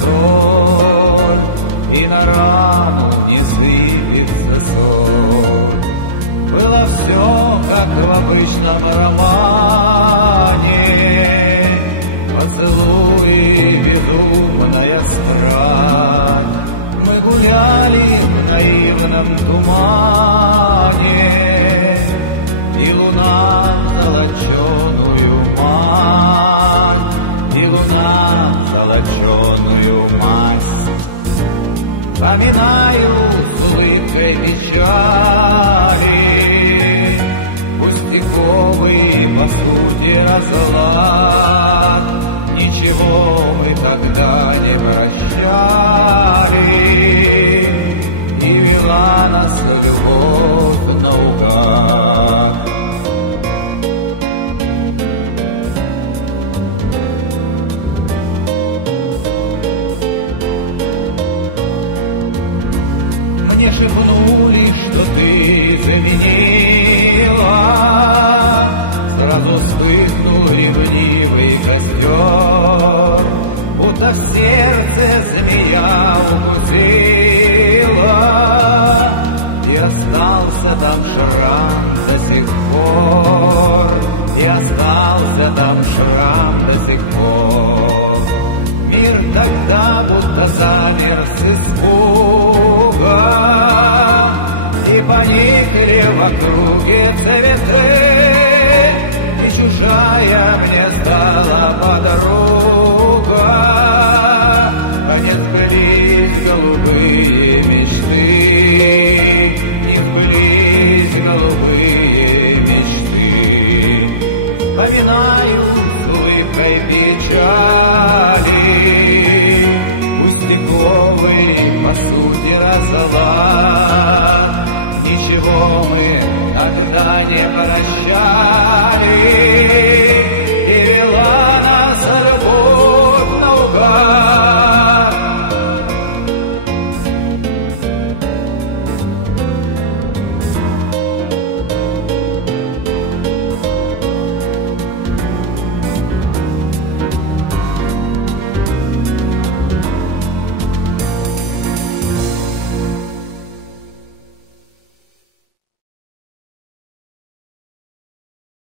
соль, и на рану не сыпется соль. Было все, как в обычном романе, поцелуи, безумная страсть. Мы гуляли в наивном тумане, и луна золоченую мать, и луна золоченую мать. Вспоминаю с улыбкой печали пустяковый по сути разлад. Ничего мы тогда не прощали, и вела нас любовь наугад. Мне шепнули, что ты заменила, сразу вспыхнул ревнивый костер, будто в сердце змея укусила, и остался там шрам до сих пор, и остался там шрам до сих пор. Мир тогда будто замер с испуга, и поникли в округе цветы, и чужая мне стала подруга.